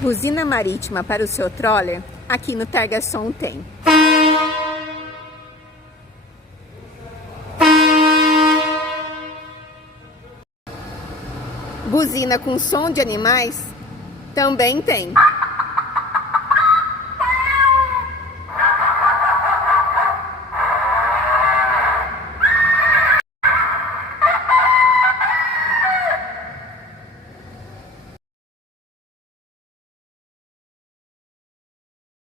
Buzina marítima para o seu troller? Aqui no Targason tem. Buzina com som de animais? Também tem.